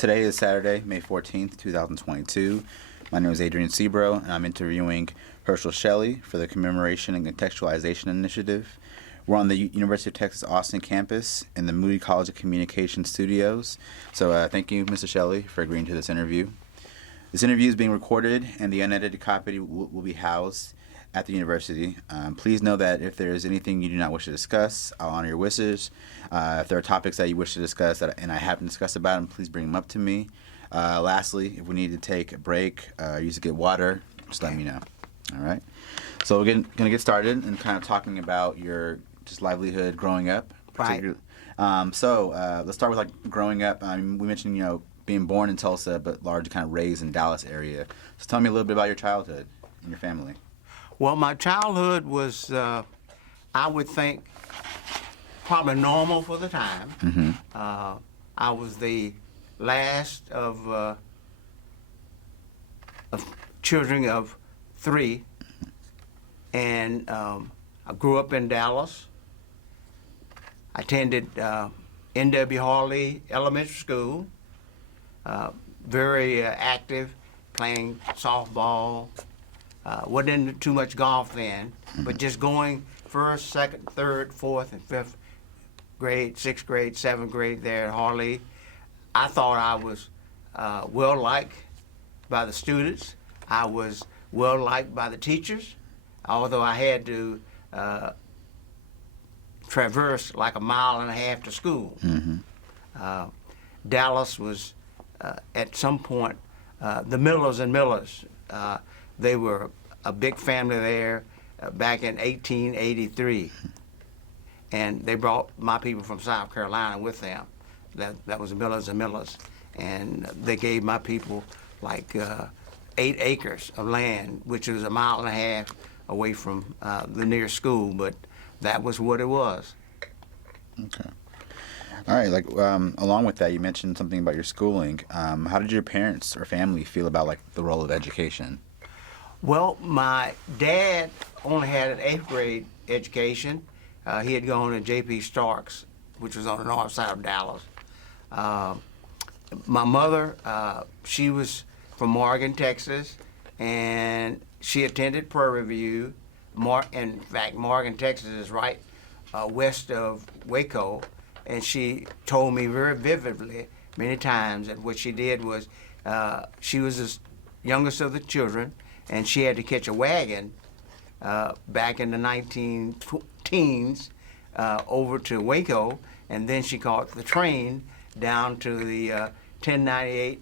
Today is Saturday, May 14th, 2022. My name is Adrian Sebro, and I'm interviewing Hershall Shelley for the Commemoration and Contextualization Initiative. We're on the University of Texas Austin campus in the Moody College of Communication studios. So thank you, Mr. Shelley, for agreeing to this interview. This interview is being recorded, and the unedited copy will be housed at the university. Please know that if there is anything you do not wish to discuss, I'll honor your wishes. If there are topics that you wish to discuss and I haven't discussed about them, please bring them up to me. Lastly, if we need to take a break, use to get water, just let me know. All right. So we're going to get started and kind of talking about your just livelihood growing up. Right. Let's start with like growing up. We mentioned being born in Tulsa, but largely kind of raised in Dallas area. So tell me a little bit about your childhood and your family. Well, my childhood was, I would think, probably normal for the time. Mm-hmm. I was the last of children of three, and I grew up in Dallas. I attended N.W. Harley Elementary School, very active, playing softball. Wasn't into too much golf then, but just going first, second, third, fourth, and fifth grade, sixth grade, seventh grade there at Harley. I thought I was well-liked by the students. I was well-liked by the teachers, although I had to traverse like a mile and a half to school. Mm-hmm. Dallas was, at some point, the Millers and Millers. They were a big family there back in 1883, and they brought my people from South Carolina with them. That was the Millers and Millers, and they gave my people like 8 acres of land, which was a mile and a half away from the nearest school, but that was what it was. Okay. All right. Along with that, you mentioned something about your schooling. How did your parents or family feel about the role of education? Well, my dad only had an 8th grade education. He had gone to J.P. Stark's, which was on the north side of Dallas. My mother, she was from Morgan, Texas, and she attended Prairie View. In fact, Morgan, Texas is right west of Waco, and she told me very vividly many times that what she did was she was the youngest of the children, and she had to catch a wagon back in the 19-teens over to Waco, and then she caught the train down to the 1098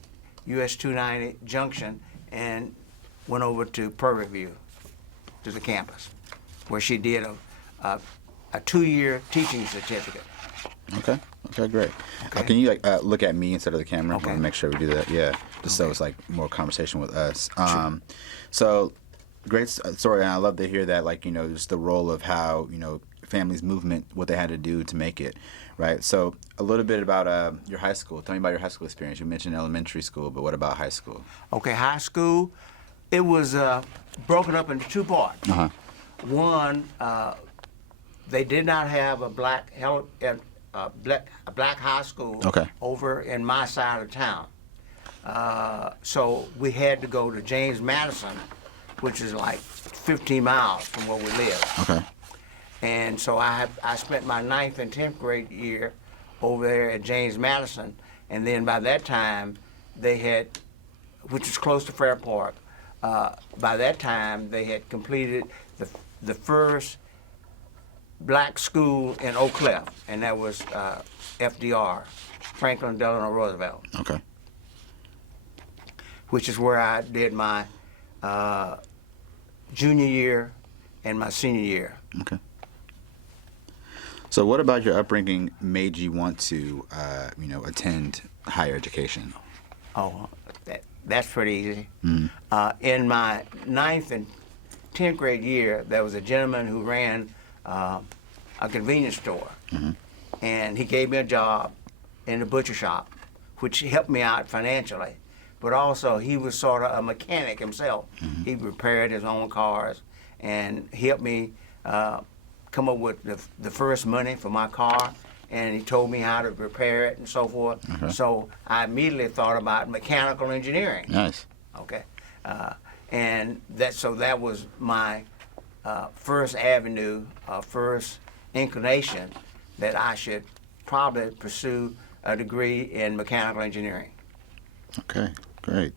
US 290 junction and went over to Prairie View, to the campus, where she did a 2-year teaching certificate. Okay. Okay, great. Okay. Can you look at me instead of the camera? Okay. I want to make sure we do that. Yeah, just so it's more conversation with us. Sure. So great story, and I love to hear that. Just the role of how families' movement, what they had to do to make it, right? So a little bit about your high school. Tell me about your high school experience. You mentioned elementary school, but what about high school? Okay, high school, it was broken up into 2 parts. Uh-huh. One, they did not have a black high school over in my side of town. So we had to go to James Madison, which is like 15 miles from where we live. Okay. And so I spent my 9th and 10th grade year over there at James Madison, and then by that time they had, which was close to Fair Park, by that time they had completed the first black school in Oak Cliff, and that was FDR, Franklin Delano Roosevelt. Okay. Which is where I did my junior year and my senior year. Okay. So what about your upbringing made you want to, attend higher education? Oh, that's pretty easy. Mm. In my 9th and 10th grade year, there was a gentleman who ran a convenience store, Mm-hmm. and he gave me a job in the butcher shop, which helped me out financially. But also, he was sort of a mechanic himself. Mm-hmm. He repaired his own cars, and helped me come up with the first money for my car, and he told me how to repair it and so forth. Okay. So I immediately thought about mechanical engineering. Nice. Okay, and that was my first avenue, first inclination that I should probably pursue a degree in mechanical engineering. Okay, great.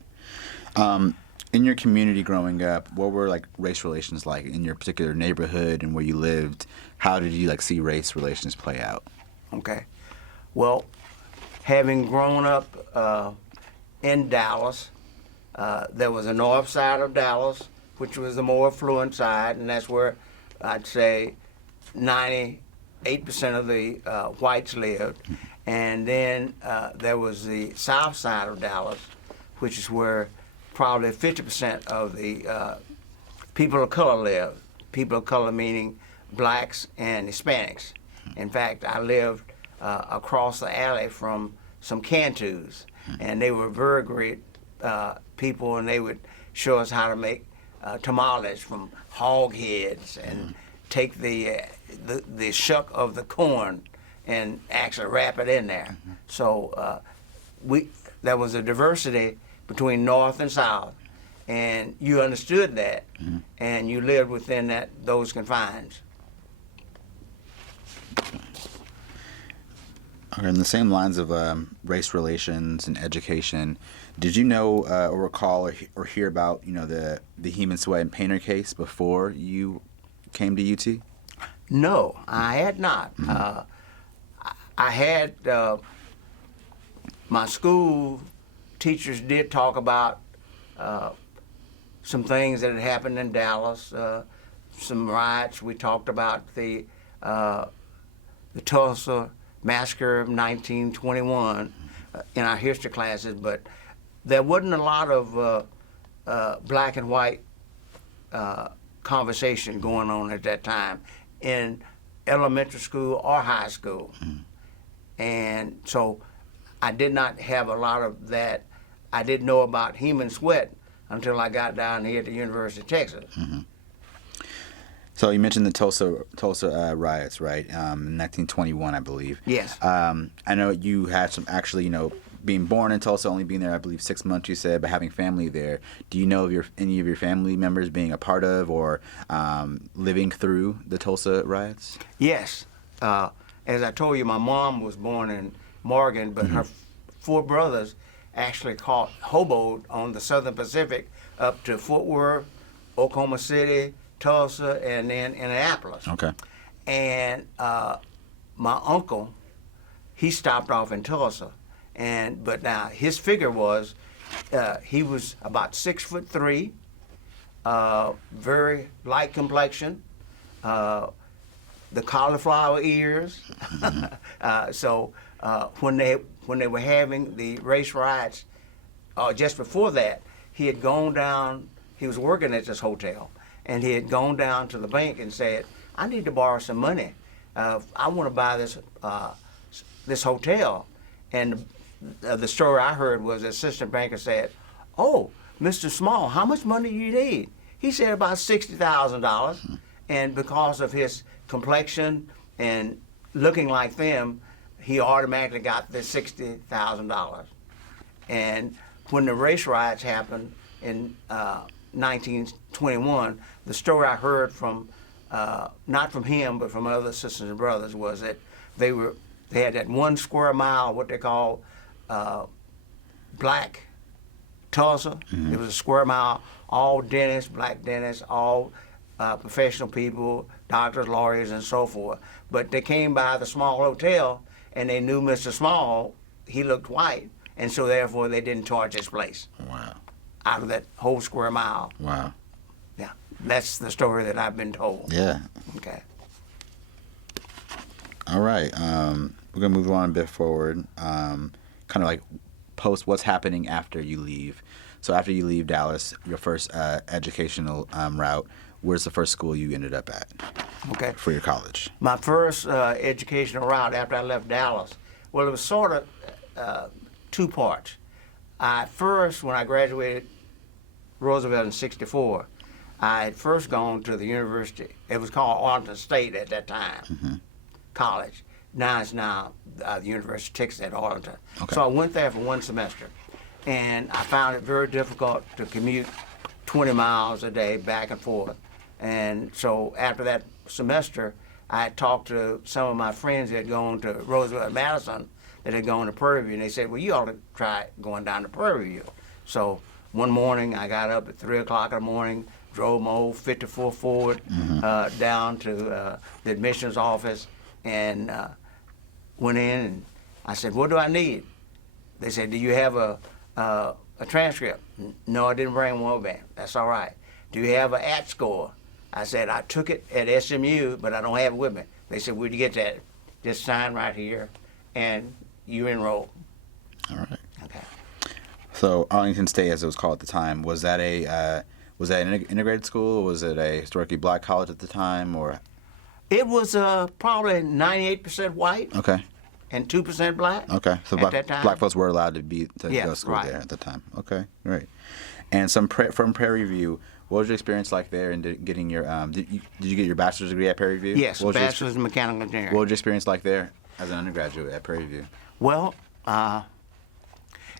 In your community growing up, what were like race relations like in your particular neighborhood and where you lived? How did you like see race relations play out? Okay, well, having grown up in Dallas, there was a north side of Dallas, which was the more affluent side, and that's where I'd say 98% of the whites lived. And then there was the south side of Dallas, which is where probably 50% of the people of color live. People of color meaning blacks and Hispanics. In fact, I lived across the alley from some Cantus, and they were very great people, and they would show us how to make tamales from hog heads and take the shuck of the corn and actually wrap it in there. So there was a diversity between North and South, and you understood that, and you lived within those confines. Okay, in the same lines of race relations and education, did you know or recall or hear about the Heman, Sweat, and Painter case before you came to UT? No, I had not. I had my school teachers did talk about some things that had happened in Dallas, some riots. We talked about the Tulsa massacre of 1921 in our history classes, but there wasn't a lot of black and white conversation going on at that time in elementary school or high school. And so I did not have a lot of that. I didn't know about Heman Sweat until I got down here at the University of Texas. So you mentioned the Tulsa riots, right? In 1921, I believe. Yes. I know you had some actually, being born in Tulsa, only being there, I believe, 6 months, you said, but having family there. Do you know of any of your family members being a part of or living through the Tulsa riots? Yes. As I told you, my mom was born in Morgan, but her 4 brothers actually hoboed on the Southern Pacific up to Fort Worth, Oklahoma City, Tulsa, and then Indianapolis. Okay. And my uncle, he stopped off in Tulsa, but now his figure was he was about 6'3", very light complexion, the cauliflower ears. So when they were having the race riots, just before that, he had gone down. He was working at this hotel, and he had gone down to the bank and said, "I need to borrow some money. I want to buy this hotel." And the story I heard was the assistant banker said, "Oh, Mr. Small, how much money do you need?" He said about $60,000, and because of his complexion and looking like them, he automatically got the $60,000. And when the race riots happened in 1921, the story I heard from, not from him, but from other sisters and brothers, was that they had that 1 square mile, what they call black Tulsa. It was a square mile, all dentists, black dentists, all professional people, doctors, lawyers, and so forth. But they came by the small hotel, and they knew Mr. Small, he looked white, and so therefore they didn't charge his place. Wow. Out of that whole square mile. Wow. Yeah, that's the story that I've been told. Yeah. Okay. All right. We're going to move on a bit forward, kind of like post what's happening after you leave. So after you leave Dallas, your first educational route, where's the first school you ended up at? Okay. For your college? My first educational route after I left Dallas, well, it was sort of 2 parts. First, when I graduated Roosevelt in '64, I had first gone to the university. It was called Arlington State at that time, college. now it's the University of Texas at Arlington. Okay. So I went there for 1 semester, and I found it very difficult to commute 20 miles a day back and forth. And so after that semester, I had talked to some of my friends that had gone to Roosevelt and Madison that had gone to Prairie View, and they said, well, you ought to try going down to Prairie View. So one morning, I got up at 3 o'clock in the morning, drove my old 54 Ford down to the admissions office, and went in, and I said, what do I need? They said, do you have a transcript? No, I didn't bring one back. That's all right. Do you have an AT score? I said, I took it at SMU, but I don't have it with me. They said, where'd you get that? Just sign right here, and you enroll. All right. Okay. So Arlington State, as it was called at the time, was that an integrated school? Or was it a historically black college at the time, or? It was probably 98% white Okay. and 2% black. Okay. So at that time. black folks were allowed to go Yes, to school right. there at the time. Okay. Great. And from Prairie View, what was your experience like there in getting your did you get your bachelor's degree at Prairie View? Yes, What was your bachelor's in mechanical engineering. What was your experience like there as an undergraduate at Prairie View? Well,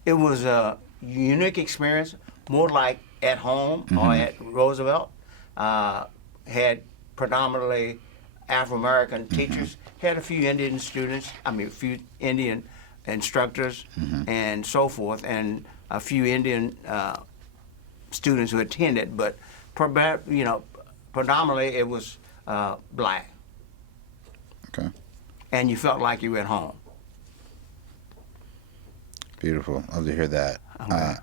it was a unique experience, more like at home or at Roosevelt. Had predominantly Afro-American teachers, had a few Indian students, a few Indian instructors and so forth, and a few Indian students who attended, but predominantly it was black. Okay. And you felt like you were at home. Beautiful. Love to hear that. Okay.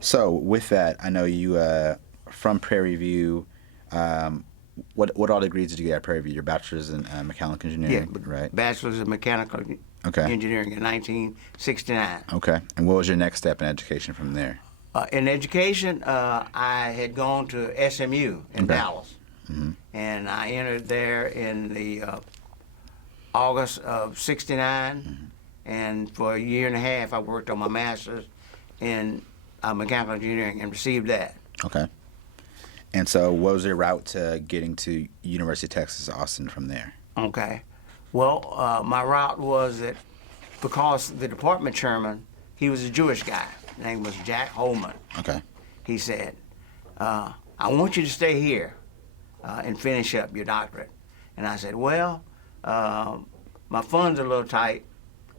So with that, I know you from Prairie View. What all degrees did you get at Prairie View? Your bachelor's in mechanical engineering, right? Bachelor's in mechanical engineering in 1969. Okay. And what was your next step in education from there? In education, I had gone to SMU in Dallas, and I entered there in the August of '69, and for a year and a half, I worked on my master's in mechanical engineering and received that. Okay. And so, what was your route to getting to University of Texas Austin from there? Okay. Well, my route was that because the department chairman, he was a Jewish guy. His name was Jack Holman. Okay. He said, I want you to stay here and finish up your doctorate. And I said, well, my funds are a little tight,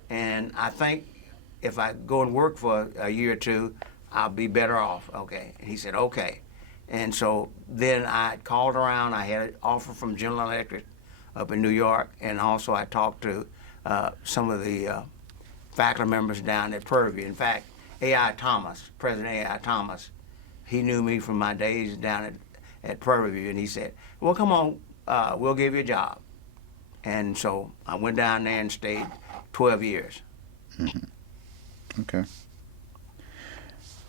and I think if I go and work for a year or two, I'll be better off. Okay. And he said, okay. And so then I called around. I had an offer from General Electric up in New York, and also I talked to some of the faculty members down at Prairie View. In fact, A.I. Thomas, President A.I. Thomas, he knew me from my days down at Prairie View, and he said, well, come on, we'll give you a job. And so I went down there and stayed 12 years. Okay.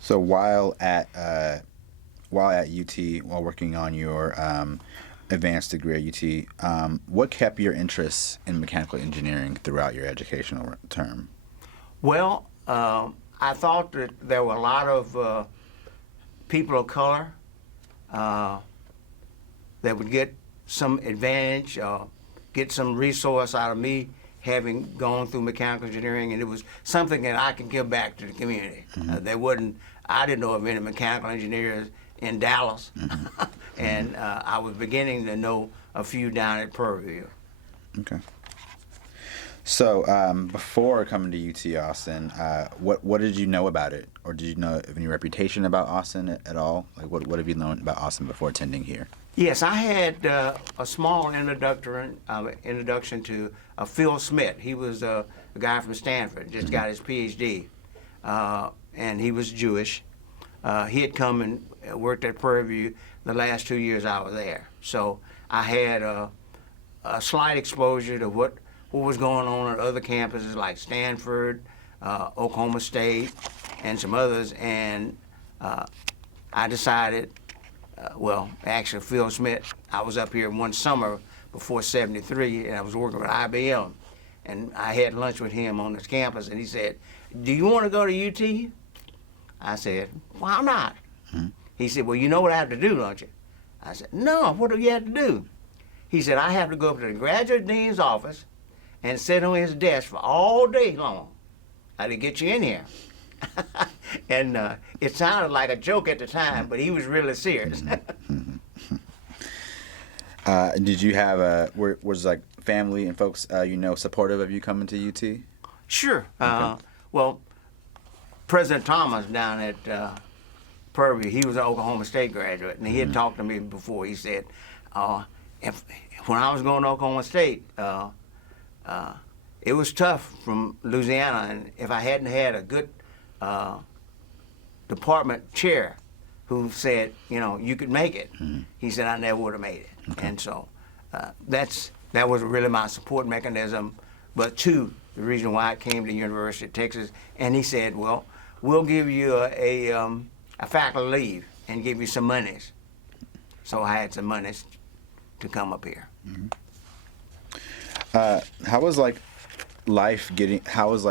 So while at UT, while working on your advanced degree at UT, what kept your interest in mechanical engineering throughout your educational term? Well, I thought that there were a lot of people of color that would get some advantage, get some resource out of me having gone through mechanical engineering, and it was something that I can give back to the community. I didn't know of any mechanical engineers in Dallas, and I was beginning to know a few down at Prairie View. Okay. So before coming to UT Austin, what did you know about it, or did you know of any reputation about Austin at all? Like, what have you known about Austin before attending here? Yes, I had a small introduction to Phil Smith. He was a guy from Stanford, just got his PhD, and he was Jewish. He had come and worked at Prairie View the last 2 years I was there. So I had a slight exposure to what was going on at other campuses like Stanford, Oklahoma State, and some others. And I decided, actually Phil Smith, I was up here one summer before '73, and I was working with IBM. And I had lunch with him on this campus, and he said, do you want to go to UT? I said, why not? He said, well, you know what I have to do, don't you? I said, no, what do you have to do? He said, I have to go up to the graduate dean's office and sit on his desk for all day long to get you in here. And it sounded like a joke at the time, but he was really serious. Did you have was like family and folks supportive of you coming to UT? Sure. Well, President Thomas down at Prairie View, he was an Oklahoma State graduate, and he had talked to me before. He said, when I was going to Oklahoma State, it was tough from Louisiana, and if I hadn't had a good department chair who said, you could make it, he said, I never would have made it. Okay. And so that was really my support mechanism. But two, the reason why I came to the University of Texas, and he said, well, we'll give you a faculty leave and give you some monies. So I had some monies to come up here. How was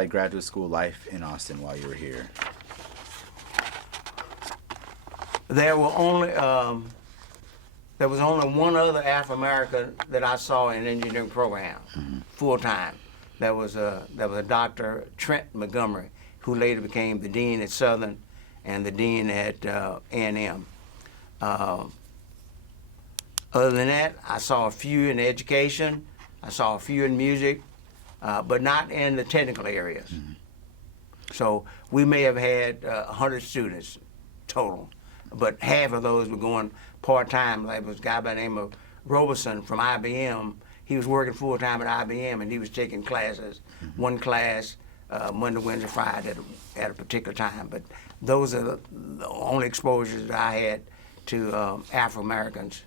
graduate school life in Austin while you were here? There was only one other African American that I saw in engineering program, full time. That was a Dr. Trent Montgomery, who later became the dean at Southern and the dean at A&M. Other than that, I saw a few in education, I saw a few in music, but not in the technical areas. So we may have had 100 students total, but half of those were going part-time. There was a guy by the name of Robeson from IBM. He was working full-time at IBM, and he was taking classes, one class Monday, Wednesday, Friday at a particular time. But those are the only exposures that I had to Afro-Americans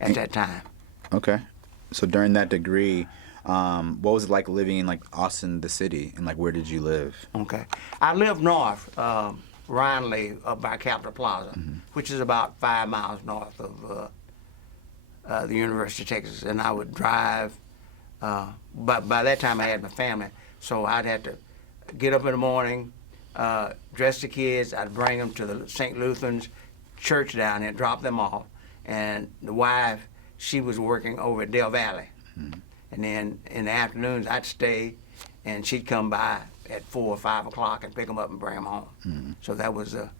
at that time. Okay. So during that degree, what was it like living in Austin, the city, and where did you live? Okay. I lived north, Rhineley, up by Capitol Plaza, which is about 5 miles north of the University of Texas, and I would drive. But by that time, I had my family, so I'd have to get up in the morning, dress the kids. I'd bring them to the St. Lutherans church down there, drop them off, and the wife, she was working over at Del Valley, and then in the afternoons I'd stay, and she'd come by at 4 or 5 o'clock and pick them up and bring them home. So that was a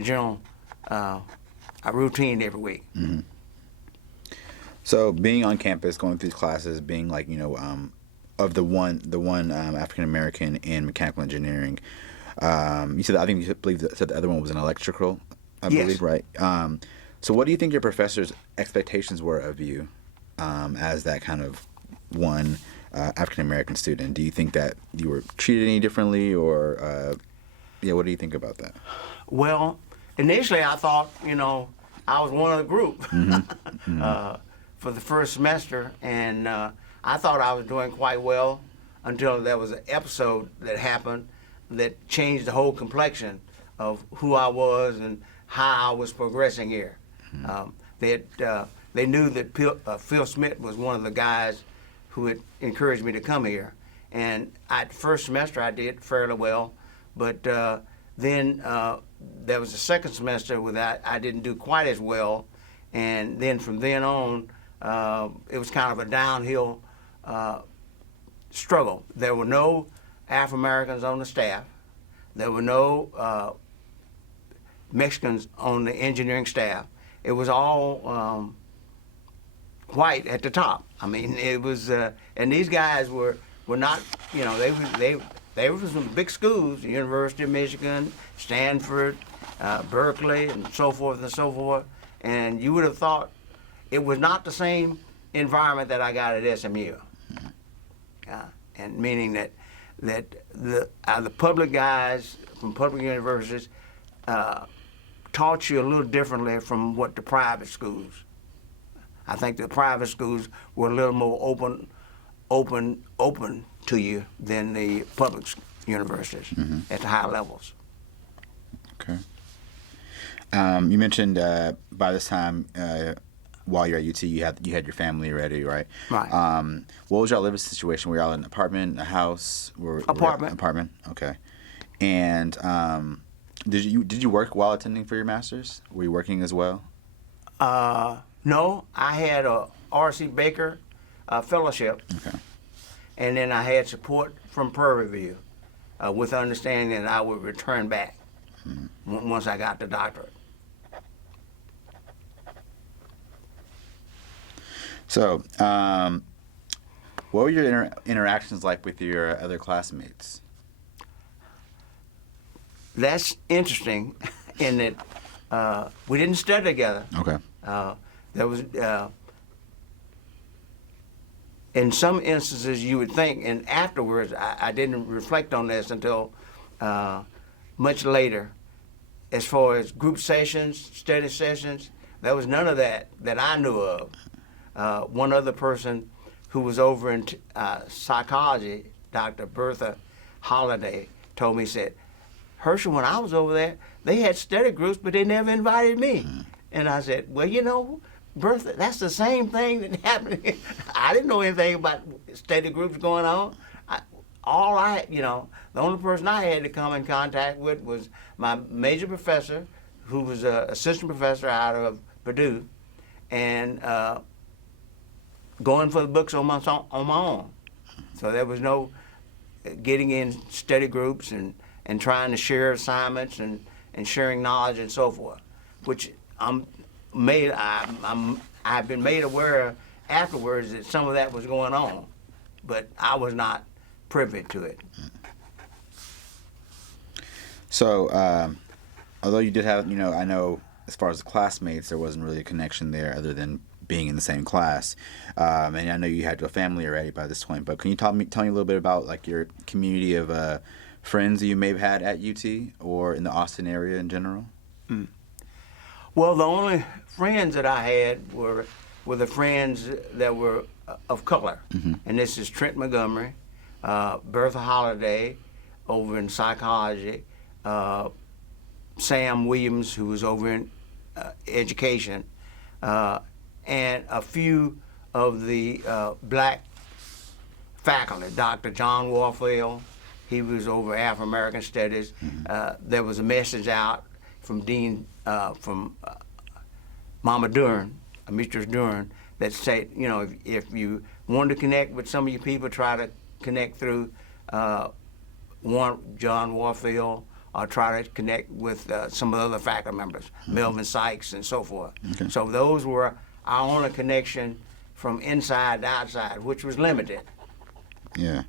general a routine every week. So being on campus, going through these classes, being of the one African American in mechanical engineering, you said said the other one was an electrical, I believe, right? So what do you think your professors' expectations were of you as that kind of one African American student? Do you think that you were treated any differently, or what do you think about that? Well, initially I thought, I was one of the group for the first semester, and I thought I was doing quite well until there was an episode that happened that changed the whole complexion of who I was and how I was progressing here. They knew that Phil Smith was one of the guys who had encouraged me to come here. And first semester I did fairly well, but then there was a second semester where I didn't do quite as well, and then from then on, it was kind of a downhill struggle. There were no African Americans on the staff. There were no Mexicans on the engineering staff. It was all white at the top. I mean, it was, and these guys were not, they were from some big schools, the University of Michigan, Stanford, Berkeley, and so forth, and you would have thought it was not the same environment that I got at SMU. And meaning that the public guys from public universities taught you a little differently from what the private schools. I think the private schools were a little more open to you than the public universities at the high levels. Okay. You mentioned by this time, while you're at UT, you had your family ready, right? Right. What was your living situation? Were y'all in an apartment, a house? Apartment. Apartment. Okay. And did you work while attending for your master's? Were you working as well? No, I had a R.C. Baker fellowship. Okay. And then I had support from Prairie View, with the understanding that I would return back once I got the doctorate. So, what were your interactions like with your other classmates? That's interesting in that we didn't study together. Okay. There was, in some instances, you would think, and afterwards, I didn't reflect on this until much later. As far as group sessions, study sessions, there was none of that I knew of. One other person who was over in psychology, Dr. Bertha Holliday, told me, said, Hershall, when I was over there, they had study groups, but they never invited me. And I said, well, you know, Bertha, that's the same thing that happened here. I didn't know anything about study groups going on. The only person I had to come in contact with was my major professor, who was an assistant professor out of Purdue, and going for the books on my own. So there was no getting in study groups and trying to share assignments and sharing knowledge and so forth, which I've been made aware of afterwards that some of that was going on, but I was not privy to it. So, although you did have, I know as far as the classmates, there wasn't really a connection there other than being in the same class. And I know you had a family already by this point, but can you tell me a little bit about like your community of friends that you may have had at UT or in the Austin area in general? Well, the only friends that I had were the friends that were of color. And this is Trent Montgomery, Bertha Holliday over in psychology, Sam Williams, who was over in education, and a few of the black faculty. Dr. John Warfield, he was over African American Studies. There was a message out from Dean, from Mama Duran, Mistress Duran, that said, if you want to connect with some of your people, try to connect through John Warfield, or try to connect with some of the other faculty members, Melvin Sykes and so forth. Okay. So those were our only connection from inside to outside, which was limited. Yeah.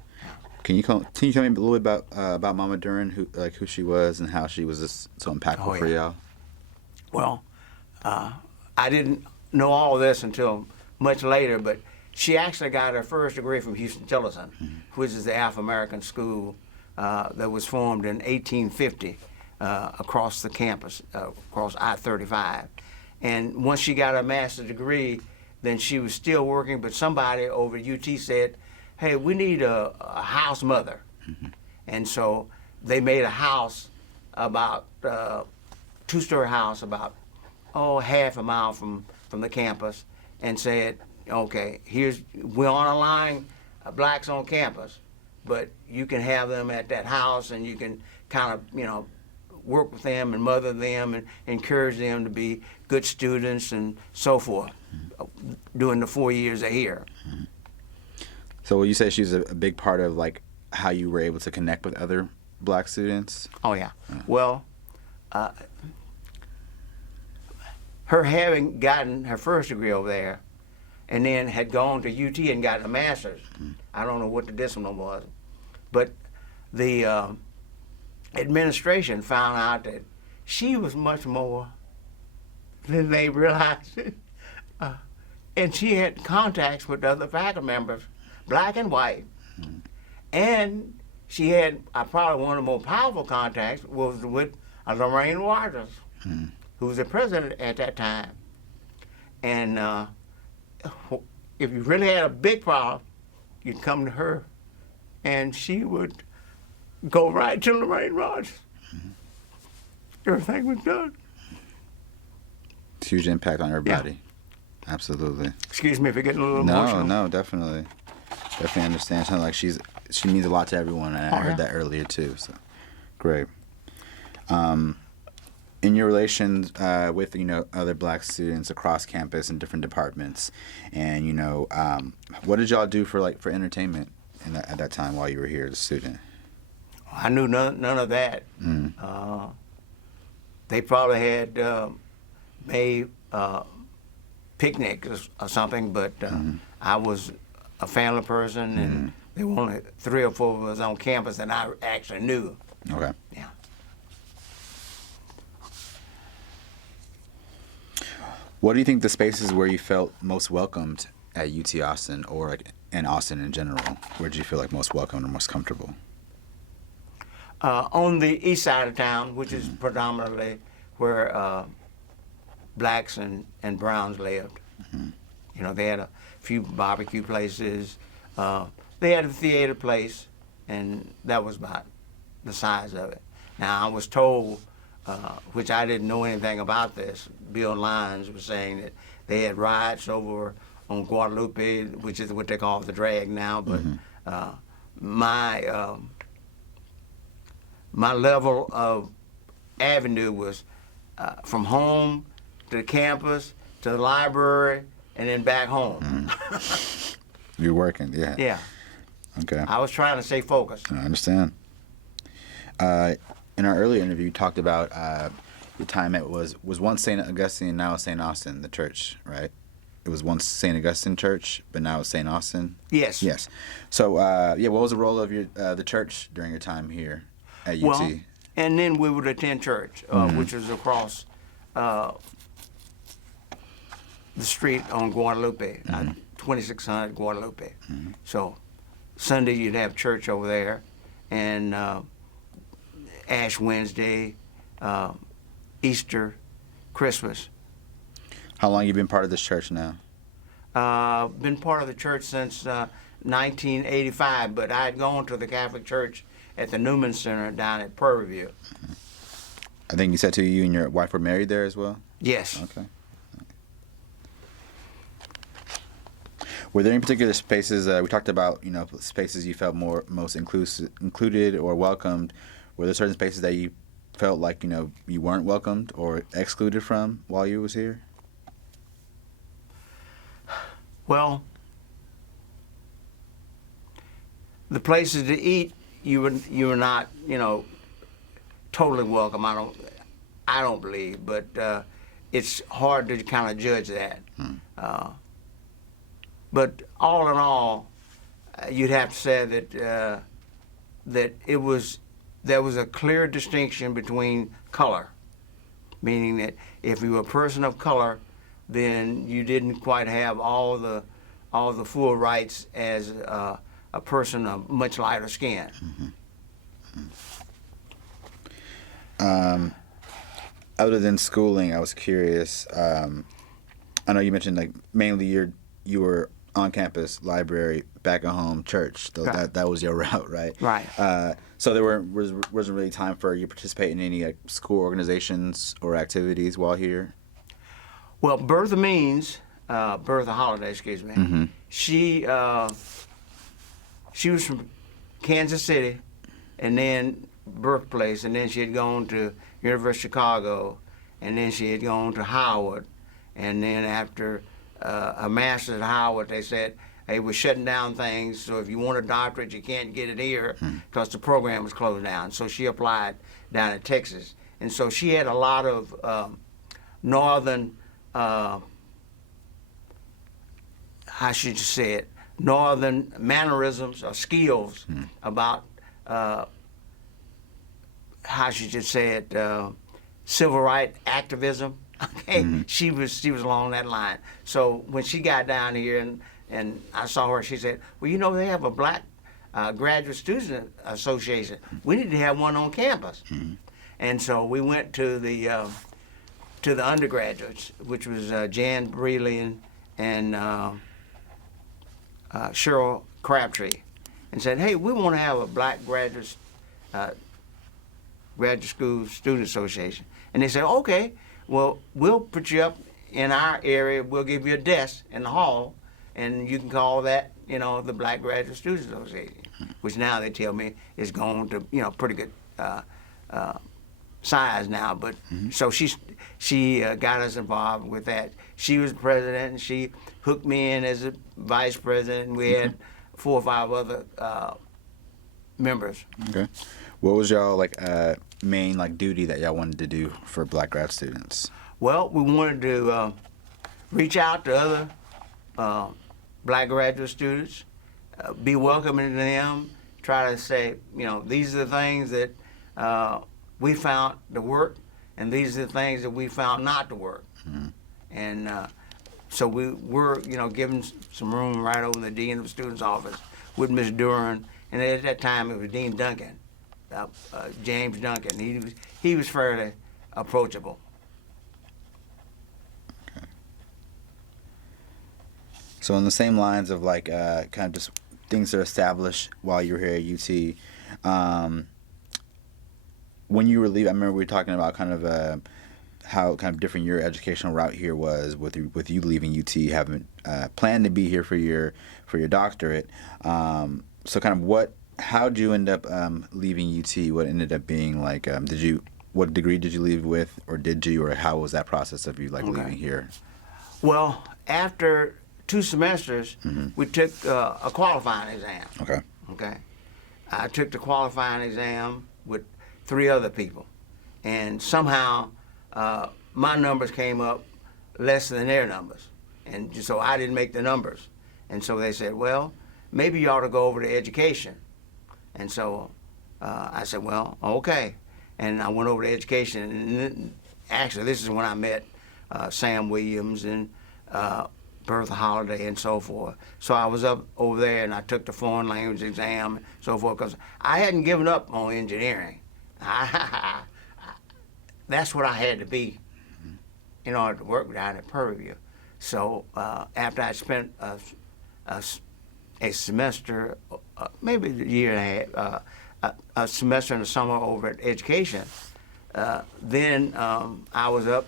Can you tell me a little bit about Mama Duran, who she was and how she was just so impactful for y'all? Well, I didn't know all of this until much later, but she actually got her first degree from Houston-Tillotson, which is the African American school that was formed in 1850 across the campus, across I-35. And once she got her master's degree, then she was still working, but somebody over at UT said, hey, we need a house mother. And so they made a house about, two-story house about, half a mile from the campus, and said, okay, we're on a line, blacks on campus, but you can have them at that house and you can kind of, work with them and mother them and encourage them to be good students and so forth during the 4 years they're here. So will you say she was a big part of like how you were able to connect with other black students? Oh, yeah. Well, her having gotten her first degree over there and then had gone to UT and gotten a master's, I don't know what the discipline was, but the administration found out that she was much more than they realized. And she had contacts with other faculty members, black and white. And she had, probably one of the more powerful contacts was with Lorraine Rogers, who was the president at that time. And if you really had a big problem, you'd come to her, and she would go right to Lorraine Rogers. Everything was done. Huge impact on everybody. Yeah. Absolutely. Excuse me if you're getting a little emotional. No, definitely. Definitely understand. Sounds like she means a lot to everyone, and I heard that earlier too. So, great. In your relations with other black students across campus in different departments, and what did y'all do for entertainment at that time while you were here as a student? I knew none of that. They probably had made picnics or something, but I was a family person, and there were only 3 or 4 of us on campus that I actually knew. Okay. Yeah. What do you think the spaces where you felt most welcomed at UT Austin, or in Austin in general? Where did you feel like most welcome or most comfortable? On the east side of town, which is predominantly where blacks and browns lived. They had a few barbecue places. They had a theater place, and that was about the size of it. Now, I was told, which I didn't know anything about this, Bill Lyons was saying that they had riots over on Guadalupe, which is what they call the drag now, but my level of avenue was from home to the campus to the library and then back home. You're working, yeah. Yeah. Okay. I was trying to stay focused. I understand. In our earlier interview, you talked about your time at was once St. Augustine, now it's St. Austin, the church, right? It was once St. Augustine Church, but now it's St. Austin. Yes. Yes. So, what was the role of the church during your time here at UT? Well, and then we would attend church, which was across the street on Guadalupe, 2600 Guadalupe. So Sunday you'd have church over there, and Ash Wednesday, Easter, Christmas. How long you been part of this church now? Been part of the church since 1985, but I had gone to the Catholic Church at the Newman Center down at Prairie View. I think you said to you and your wife were married there as well? Yes. Okay. Were there any particular spaces, we talked about, spaces you felt most included or welcomed. Were there certain spaces that you felt like, you weren't welcomed or excluded from while you was here? Well, the places to eat, you were not, totally welcome. I don't believe, but it's hard to kind of judge that. But all in all, you'd have to say that there was a clear distinction between color, meaning that if you were a person of color, then you didn't quite have all the full rights as a person of much lighter skin. Other than schooling, I was curious. I know you mentioned like mainly you were on campus, library, back at home, church. Right. That was your route, right? Right. So there wasn't really time for you to participate in any school organizations or activities while here. Well, Bertha Holiday, excuse me. She was from Kansas City, and then birthplace, and then she had gone to University of Chicago, and then she had gone to Howard, and then after a master's at Howard, they said, hey, we're shutting down things, so if you want a doctorate, you can't get it here because the program was closed down. So she applied down in Texas. And so she had a lot of northern, how should you say it, northern mannerisms or skills about, how should you say it, civil rights activism. Okay, she was along that line. So when she got down here and I saw her, she said, well, they have a black graduate student association. We need to have one on campus. And so we went to the undergraduates, which was Jan Breland and Cheryl Crabtree, and said, hey, we want to have a black graduate school student association. And they said, okay, well, we'll put you up in our area. We'll give you a desk in the hall, and you can call that, the Black Graduate Students Association, which now they tell me is going to, pretty good size now, but so she got us involved with that. She was president, and she hooked me in as a vice president, and we had 4 or 5 other members. Okay. What was y'all main duty that y'all wanted to do for black grad students? Well, we wanted to reach out to other black graduate students, be welcoming to them, try to say, these are the things that we found to work, and these are the things that we found not to work. And so we were, given some room right over the dean of the students' office with Ms. Duran, and at that time it was Dean Duncan, James Duncan. He was fairly approachable. Okay. So in the same lines of kind of just things that are established while you were here at UT, when you were leaving, I remember we were talking about kind of how kind of different your educational route here was with you leaving UT, having planned to be here for your doctorate. So kind of how'd you end up leaving UT? What ended up being what degree did you leave with, or did you, or how was that process of you leaving here? Well, after 2 semesters, we took a qualifying exam. Okay. I took the qualifying exam with 3 other people, and somehow my numbers came up less than their numbers, and so I didn't make the numbers. And so they said, well, maybe you ought to go over to education. And so I said, well, okay. And I went over to education, and actually this is when I met Sam Williams and Bertha Holiday and so forth. So I was up over there, and I took the foreign language exam and so forth, because I hadn't given up on engineering. That's what I had to be in order to work down at Prairie View. So after I spent a semester, maybe a year and a half, a semester in the summer over at education, then I was up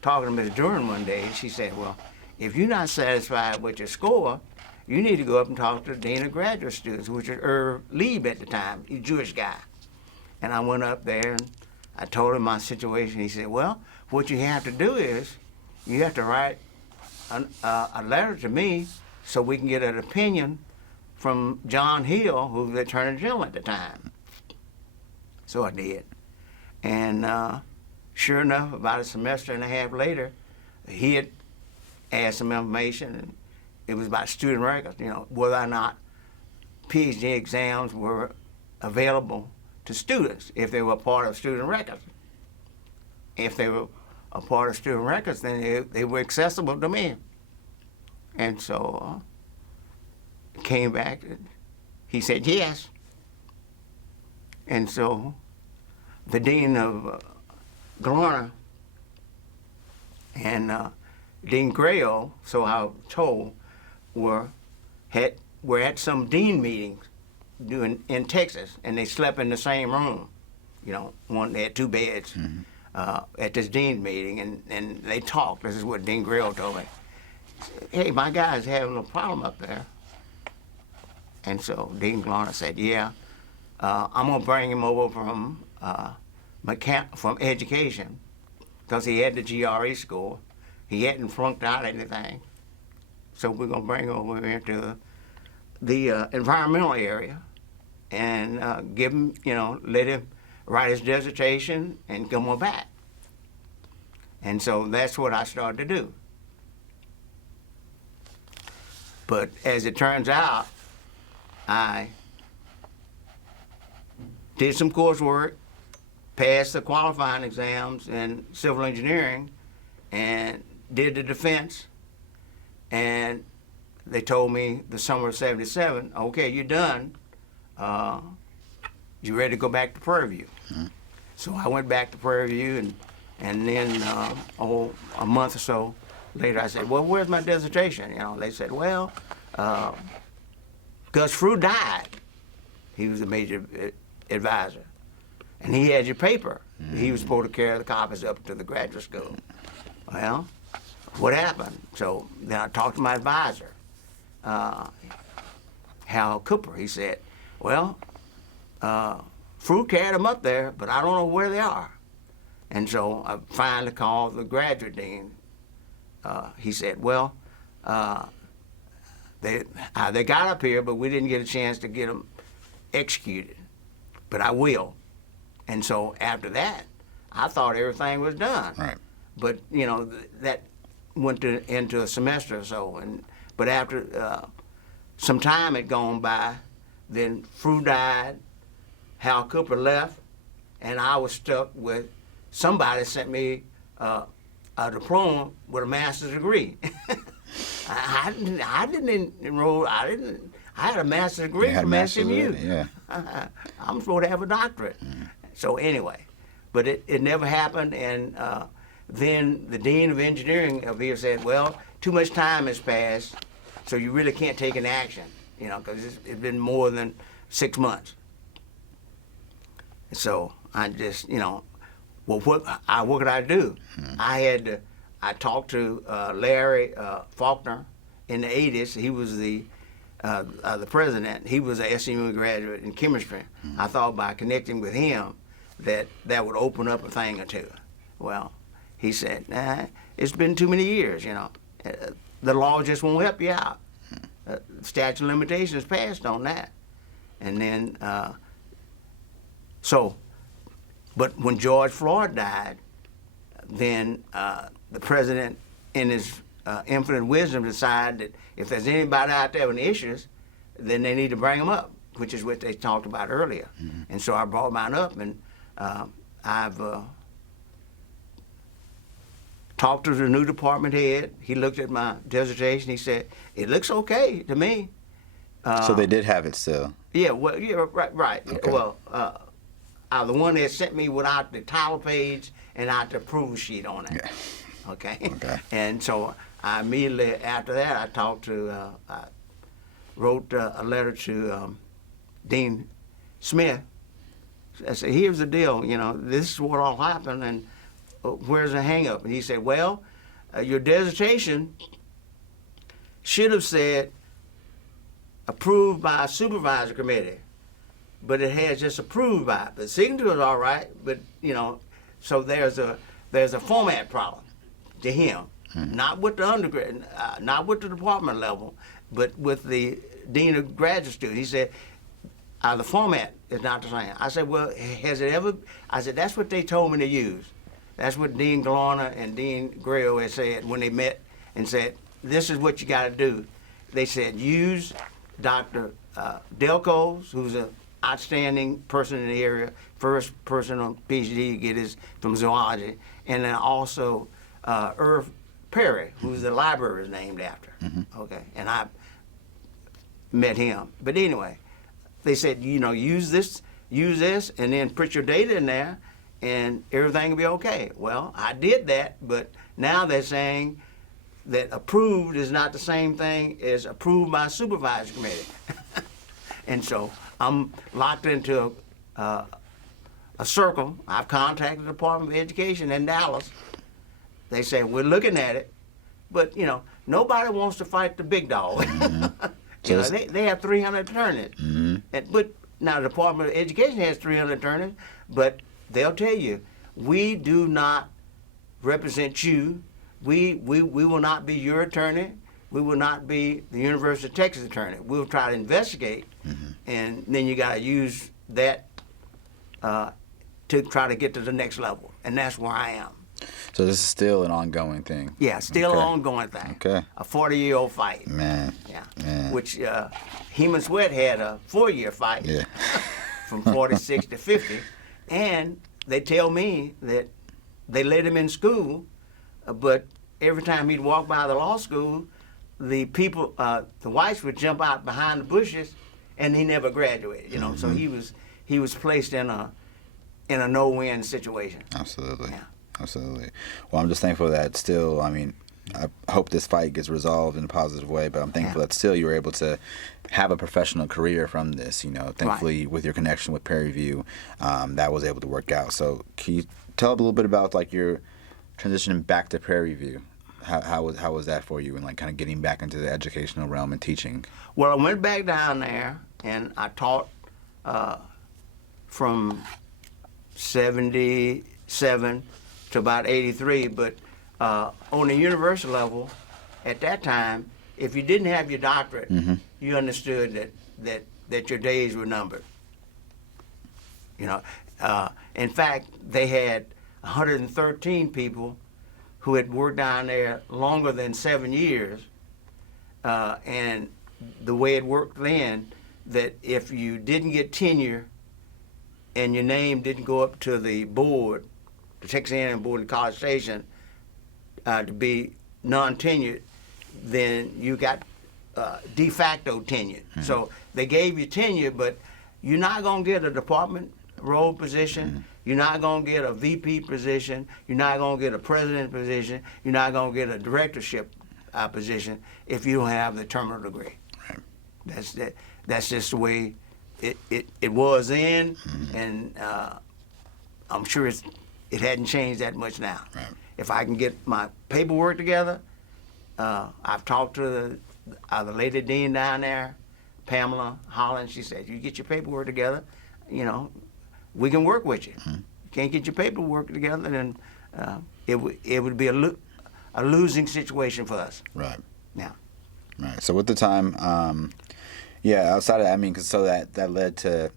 talking to Ms. Duran one day, and she said, well, if you're not satisfied with your score, you need to go up and talk to the dean of graduate students, which was Irv Lieb at the time, he's a Jewish guy. And I went up there, and I told him my situation. He said, well, what you have to do is you have to write a letter to me so we can get an opinion from John Hill, who was the Attorney General at the time. So I did. And sure enough, about a semester and a half later, he had asked some information, and it was about student records, whether or not PhD exams were available to students if they were a part of student records. If they were a part of student records, then they were accessible to me. And so came back, and he said yes. And so the dean of Garner and Dean Grayo, so I was told, were at some dean meetings in Texas, and they slept in the same room. They had 2 beds at this dean meeting, and they talked. This is what Dean Grayo told me. Hey, my guy's having a problem up there. And so Dean Garner said, yeah, I'm gonna bring him over from education, because he had the GRE score. He hadn't flunked out anything. So we're gonna bring him over into the environmental area and give him, let him write his dissertation and come on back. And so that's what I started to do. But as it turns out, I did some coursework, passed the qualifying exams in civil engineering, and did the defense. And they told me the summer of '77, okay, you're done. You ready to go back to Prairie View? So I went back to Prairie View, and then a month or so later, I said, well, where's my dissertation? They said, well, Gus Frew died. He was a major advisor. And he had your paper. He was supposed to carry the copies up to the graduate school. Well, what happened? So then I talked to my advisor, Hal Cooper. He said, well, Frew carried them up there, but I don't know where they are. And so I finally called the graduate dean. He said, well, they got up here, but we didn't get a chance to get them executed. But I will. And so after that, I thought everything was done. Right. But, you know, that went into a semester or so. But after some time had gone by, then Frew died, Hal Cooper left, and I was stuck with somebody sent me a diploma with a master's degree. I didn't enroll. I had a master's degree from SMU. Yeah. I'm supposed to have a doctorate. So anyway, but it never happened. And then the dean of engineering of here said, "Well, too much time has passed, so you really can't take an action, you know, because it's been more than 6 months." So I just, you know, well, what could I do? I talked to Larry Faulkner in the 80s. He was the president. He was a SMU graduate in chemistry. I thought by connecting with him that would open up a thing or two. Well, he said, nah, it's been too many years, you know. The law just won't help you out. Statute of limitations passed on that. And then, but when George Floyd died, then the president, in his infinite wisdom, decided that if there's anybody out there with issues, then they need to bring them up, which is what they talked about earlier. And so I brought mine up, and I've talked to the new department head. He looked at my dissertation. He said, "It looks okay to me." So they did have it still. Yeah, well, yeah, right. Okay. Well, the one that sent me without the title page and out the approval sheet on it. Yeah. Okay. Okay. And so I immediately after that I talked to, I wrote a letter to Dean Smith. I said, "Here's the deal. You know, this is what all happened, and where's the hang-up?" And he said, "Well, your dissertation should have said approved by a supervisor committee, but it has just approved by. The signature is all right, but you know, so there's a format problem to him, not with the undergrad, not with the department level, but with the dean of graduate students." He said, "The format is not the same." I said, "Well, has it ever?" I said, "That's what they told me to use. That's what Dean Gallarna and Dean Grail had said when they met and said, this is what you got to do." They said, use Dr. Delco's, who's an outstanding person in the area, first person on PhD to get his from zoology, and then also Irv Perry, who's the library is named after. Okay, and I met him. But anyway, they said, you know, use this, and then put your data in there, and everything will be okay. Well, I did that, but now they're saying that approved is not the same thing as approved by a supervisory committee. And so I'm locked into a circle. I've contacted the Department of Education in Dallas. They say, we're looking at it, but you know, nobody wants to fight the big dog. You know, they have 300 attorneys. But now the Department of Education has 300 attorneys, but they'll tell you, we do not represent you. We will not be your attorney. We will not be the University of Texas attorney. We'll try to investigate, and then you got to use that to try to get to the next level, and that's where I am. So this is still an ongoing thing. Yeah, still Okay. an ongoing thing. Okay. A 40-year-old fight. Man. Yeah. Man. Which Heman Sweat had a 4-year fight. Yeah. From 46 to 50, and they tell me that they let him in school, but every time he'd walk by the law school, the people, the whites would jump out behind the bushes, and he never graduated. You know, so he was placed in a no-win situation. Absolutely. Yeah. Absolutely. Well, I'm just thankful that still, I mean, I hope this fight gets resolved in a positive way, but I'm thankful that still you were able to have a professional career from this, you know, thankfully with your connection with Prairie View, that was able to work out. So can you tell a little bit about like your transitioning back to Prairie View? How was that for you and like kind of getting back into the educational realm and teaching? Well, I went back down there and I taught from 77 to about 83. But on the university level, at that time, if you didn't have your doctorate, you understood that your days were numbered. You know, in fact, they had 113 people who had worked down there longer than 7 years, and the way it worked then, that if you didn't get tenure and your name didn't go up to the board, the Texas A&M Board in College Station, to be non-tenured, then you got de facto tenure. So they gave you tenure, but you're not going to get a department role position. You're not going to get a VP position. You're not going to get a president position. You're not going to get a directorship position if you don't have the terminal degree. Right. That's just the way it was then, and I'm sure it hadn't changed that much now. Right. If I can get my paperwork together, I've talked to the lady dean down there, Pamela Holland. She said, "You get your paperwork together, you know, we can work with you. You can't get your paperwork together, then it would be a losing situation for us." Right. Yeah. Right. So with the time, outside of that, I mean, cause so that led to,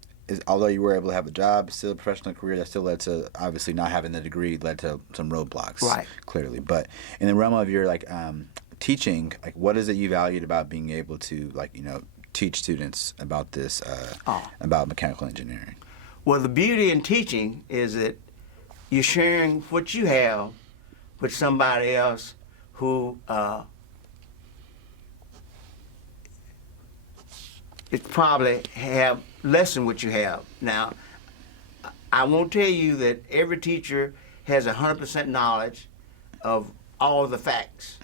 although you were able to have a job, still a professional career, that still led to obviously not having the degree, led to some roadblocks. Right. Clearly. But in the realm of your teaching, what is it you valued about being able to teach students about this, about mechanical engineering? Well, the beauty in teaching is that you're sharing what you have with somebody else who it probably have less than what you have. Now, I won't tell you that every teacher has 100% knowledge of all the facts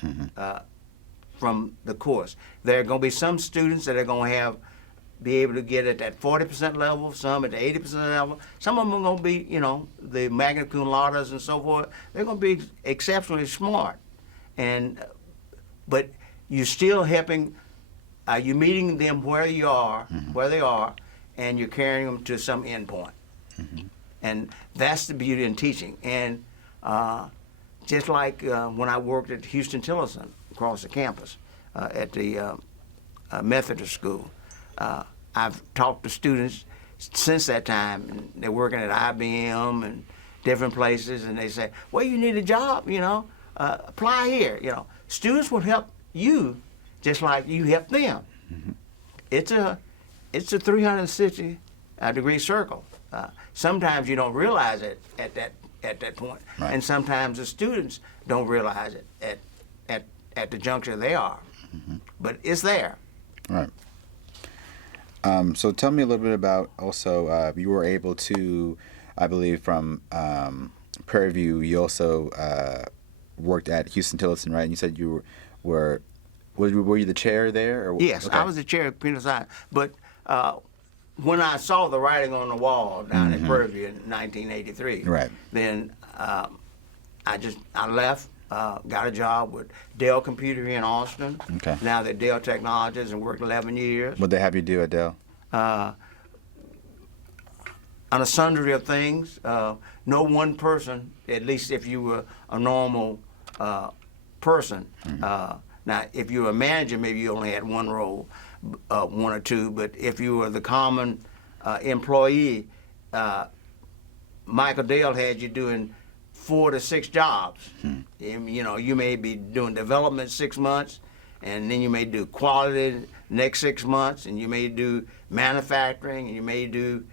from the course. There are going to be some students that are going to be able to get at that 40% level, some at the 80% level. Some of them are going to be, the magna cum laudes and so forth. They're going to be exceptionally smart, but you're still helping. You're meeting them where they are, and you're carrying them to some end point. And that's the beauty in teaching. And just like when I worked at Houston-Tillotson across the campus at the Methodist School, I've talked to students since that time, and they're working at IBM and different places, and they say, "Well, you need a job, apply here." Students will help you just like you help them. It's a 360 degree circle. Sometimes you don't realize it at that point, right. And sometimes the students don't realize it at the juncture they are, but it's there. Right. So tell me a little bit about also, you were able to, I believe from Prairie View, you also worked at Houston-Tillotson, right? And you said you were you the chair there? Or? Yes, okay. I was the chair of computer science. But when I saw the writing on the wall down at Prairie View in 1983, right. Then I left. Got a job with Dell Computer here in Austin. Okay. Now they're Dell Technologies, and worked 11 years. What'd they have you do at Dell? On a sundry of things. No one person, at least if you were a normal person. Now, if you were a manager, maybe you only had one role, one or two. But if you were the common employee, Michael Dell had you doing 4 to 6 jobs. You may be doing development 6 months, and then you may do quality next 6 months, and you may do manufacturing, and you may do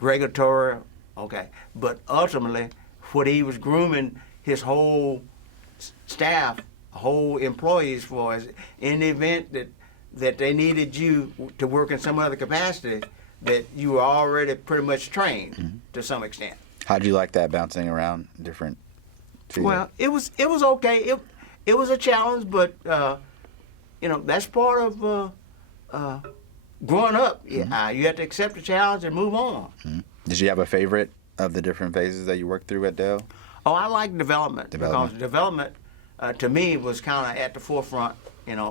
regulatory. Okay, but ultimately, what he was grooming his whole staff, whole employees for, is in the event that they needed you to work in some other capacity, that you were already pretty much trained to some extent. How'd you like that, bouncing around different fields? Well, it was okay. It was a challenge, but that's part of growing up. You have to accept the challenge and move on. Did you have a favorite of the different phases that you worked through at Dell? Oh, I like development. Because development to me was kind of at the forefront.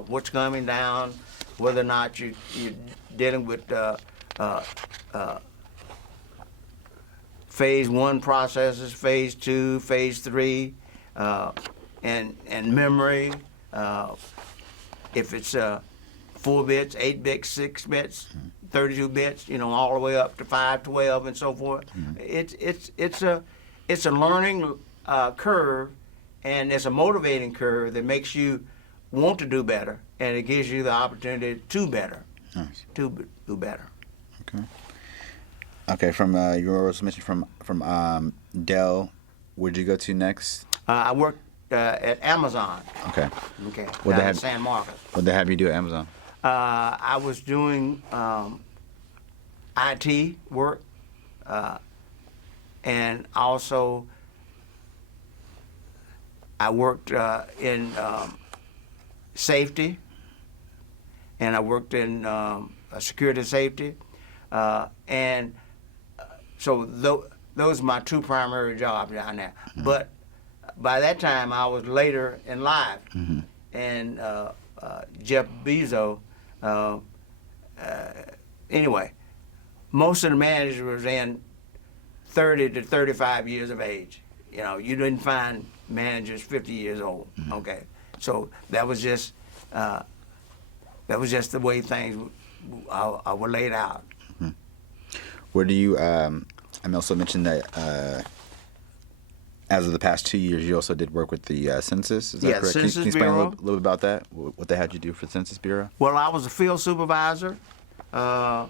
What's coming down, whether or not you're dealing with phase 1 processes, phase 2, phase 3, and memory. If it's 4 bits, 8 bits, 6 bits, 32 bits, all the way up to 512 and so forth. It's a learning curve, and it's a motivating curve that makes you want to do better, and it gives you the opportunity to better, Nice. to do better. Okay. Okay. From you also mentioned from Dell. Where'd you go to next? I worked at Amazon. Okay. Okay. What they down in have- San Marcos. What they have you do at Amazon? I was doing IT work, and also I worked in safety, and I worked in security safety, and so those are my 2 primary jobs down there. But by that time, I was later in life, and Jeff Bezos. Anyway, most of the managers was in 30 to 35 years of age. You didn't find managers 50 years old. Okay, so that was just the way things were laid out. Where do you? I also mentioned that as of the past 2 years, you also did work with the census. Is that Yeah, correct? Census can you explain a Bureau. little bit about that? What they had you do for the Census Bureau? Well, I was a field supervisor, and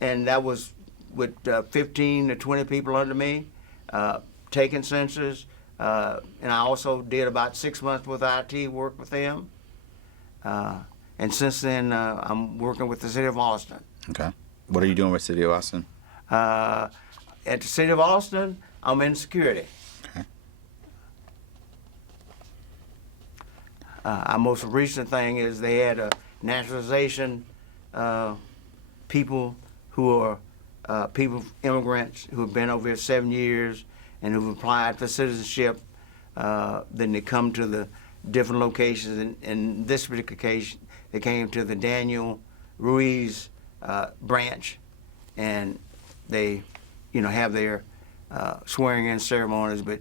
that was with 15 to 20 people under me, taking census, and I also did about 6 months with IT work with them. And since then, I'm working with the city of Austin. Okay. What are you doing with City of Austin? At the city of Austin, I'm in security. Okay. Our most recent thing is they had a naturalization people who are immigrants who have been over here 7 years and who've applied for citizenship. Then they come to the different locations. In this particular case, they came to the Daniel Ruiz branch, and they, have their swearing-in ceremonies. But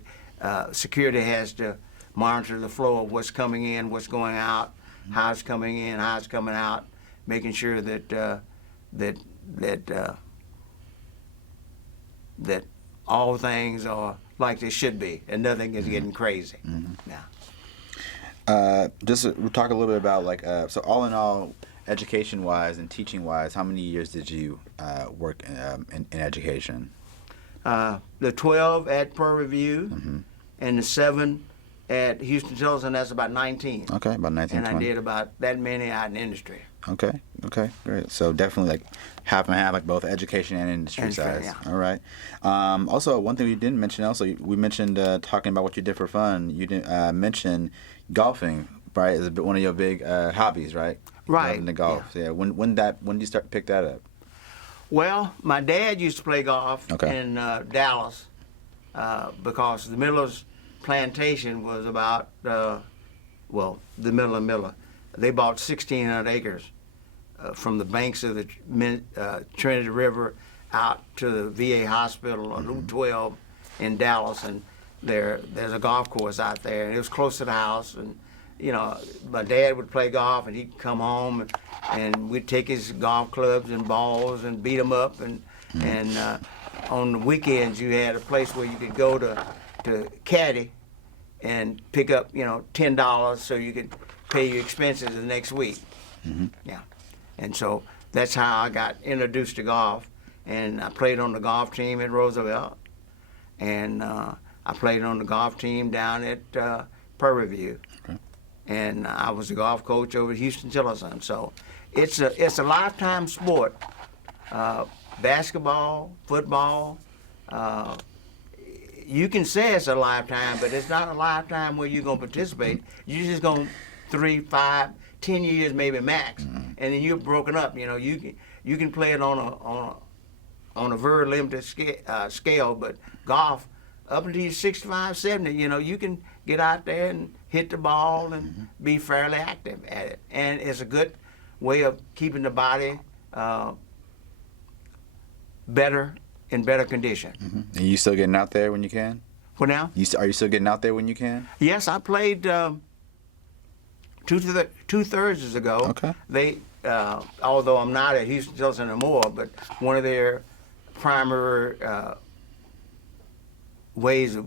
security has to monitor the flow of what's coming in, what's going out, how it's coming in, how it's coming out, making sure that that all things are like they should be, and nothing is getting crazy. Now, Just we'll talk a little bit about so all in all, education-wise and teaching-wise, how many years did you work in education? the 12 at Prairie Review, and the 7 at Houston Tilson. That's about 19. Okay, about 19, And I 20. did about that many out in industry. Okay, great. So definitely like half and half, like both education and industry Industry, sides. yeah. All right. Also, one thing we didn't mention. Also, we mentioned talking about what you did for fun. You didn't mention golfing, right? Is one of your big hobbies, right? Right. Loving the golf. Yeah. When did you start to pick that up? Well, my dad used to play golf Okay. in Dallas because the Miller's plantation was about, the Miller. They bought 1,600 acres from the banks of the Trinity River out to the VA hospital on Route 12 in Dallas, and there's a golf course out there, and it was close to the house. And my dad would play golf, and he'd come home, and we'd take his golf clubs and balls and beat them up. And on the weekends, you had a place where you could go to caddy and pick up, $10 so you could pay your expenses the next week. Yeah, and so that's how I got introduced to golf. And I played on the golf team at Roosevelt, and I played on the golf team down at Prairie View. Okay. And I was the golf coach over at Houston Tilson. So it's a lifetime sport. Basketball, football. You can say it's a lifetime, but it's not a lifetime where you're gonna participate. You're just gonna 3, 5, 10 years maybe max, and then you're broken up. You can play it on a very limited scale, but golf up until you're 65, 70, you can get out there and hit the ball and be fairly active at it. And it's a good way of keeping the body better in better condition. And you still getting out there when you can? For now? Are you still getting out there when you can? Yes, I played two Thursdays ago. Okay. They, although I'm not at Houston Tilson anymore, but one of their primary ways of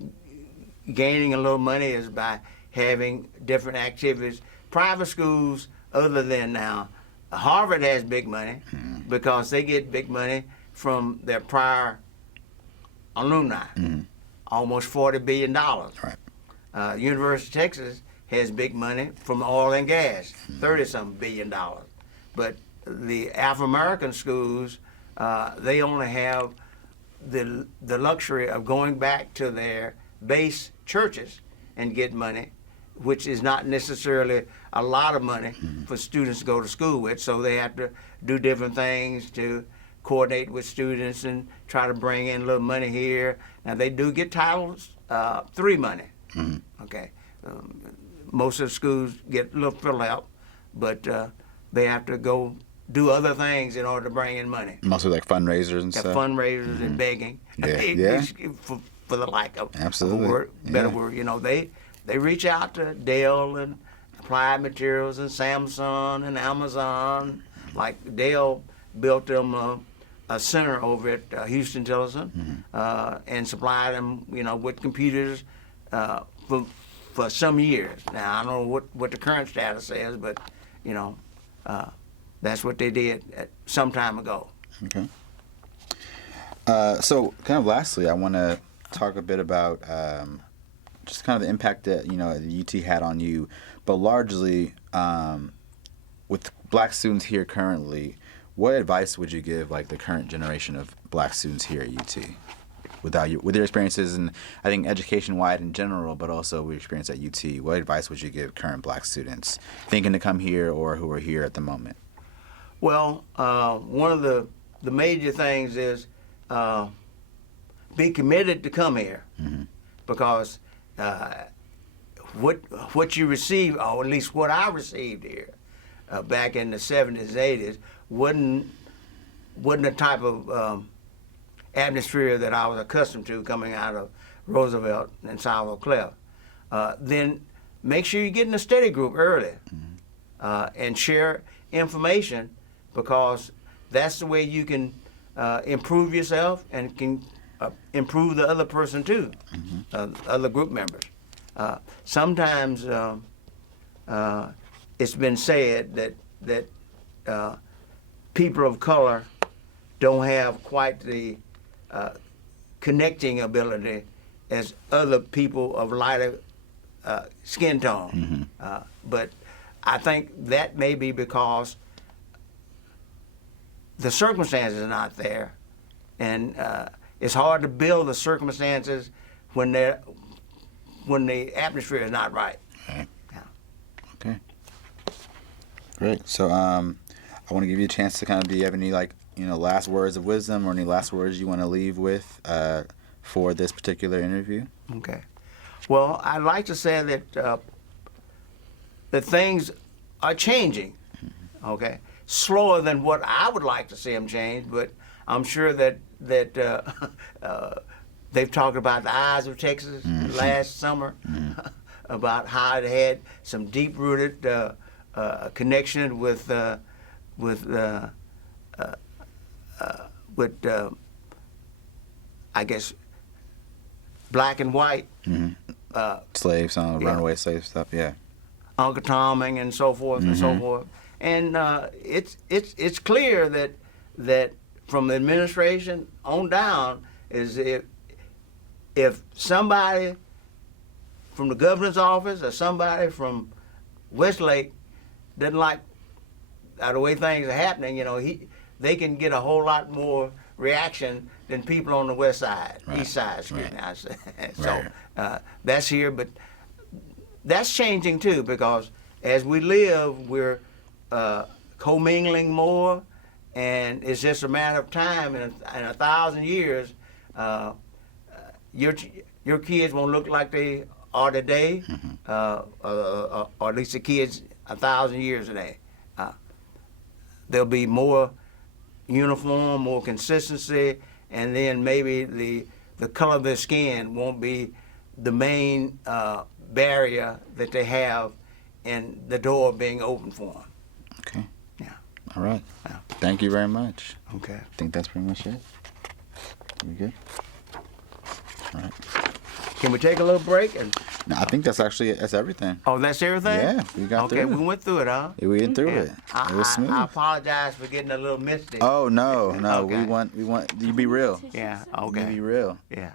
gaining a little money is by having different activities. Private schools, other than now, Harvard has big money because they get big money from their prior alumni, almost $40 billion. Right. University of Texas has big money from oil and gas, 30-something billion dollars. But the Afro-American schools, they only have the luxury of going back to their base churches and get money, which is not necessarily a lot of money for students to go to school with. So they have to do different things to coordinate with students and try to bring in a little money here. Now they do get Title III money. Okay, most of the schools get a little fill help, but they have to go do other things in order to bring in money. Mostly like fundraisers and stuff. Fundraisers and begging. Yeah. For the lack of Absolutely. a word, better word, you know, they reach out to Dell and Applied Materials and Samsung and Amazon. Like Dell built them a center over at Houston Tilson and supplied them, you know, with computers for some years. Now I don't know what the current status is, but you know, that's what they did some time ago. Okay. So kind of lastly, I want to talk a bit about just kind of the impact that, you know, the UT had on you, but largely with black students here currently, what advice would you give like the current generation of black students here at UT with your experiences and I think education-wide in general, but also your experience at UT? What advice would you give current black students thinking to come here or who are here at the moment? Well, one of the major things is be committed to come here, because what you receive, or at least what I received here back in the 70s, 80s, wasn't the type of atmosphere that I was accustomed to coming out of Roosevelt and South Oak Cliff. Then make sure you get in a study group early and share information, because that's the way you can improve yourself and can improve the other person too, other group members. Sometimes it's been said that people of color don't have quite the connecting ability as other people of lighter skin tone. But I think that may be because the circumstances are not there, and it's hard to build the circumstances when the atmosphere is not right. Okay. Yeah. Okay. Great. So I want to give you a chance to kind of, do you have any last words of wisdom or any last words you want to leave with for this particular interview? Okay. Well, I'd like to say that things are changing. Okay. Slower than what I would like to see them change, but I'm sure that they've talked about the eyes of Texas last summer, about how it had some deep-rooted connection with I guess black and white Slaves, runaway slave stuff. Yeah. Uncle Toming and so forth and so forth. And it's clear that from the administration on down is if somebody from the governor's office or somebody from Westlake doesn't like the way things are happening, you know, they can get a whole lot more reaction than people on the west side, east side, excuse me. I say. So that's here, but that's changing too, because as we live, we're commingling more, and it's just a matter of time. In 1,000 years, your kids won't look like they are today, or at least the kids 1,000 years today. There'll be more uniform, more consistency, and then maybe the color of their skin won't be the main barrier that they have in the door being open for them. Okay. Yeah. All right. Yeah. Thank you very much. Okay. I think that's pretty much it. We good? All right. Can we take a little break? And No, I think that's everything. oh, that's everything. Yeah, we got okay, through we it. went through it, huh? We went through Yeah. it. It was smooth. I apologize for getting a little misty. Oh no, no. Okay. We want you be real. Yeah. You Okay. be real. Yeah.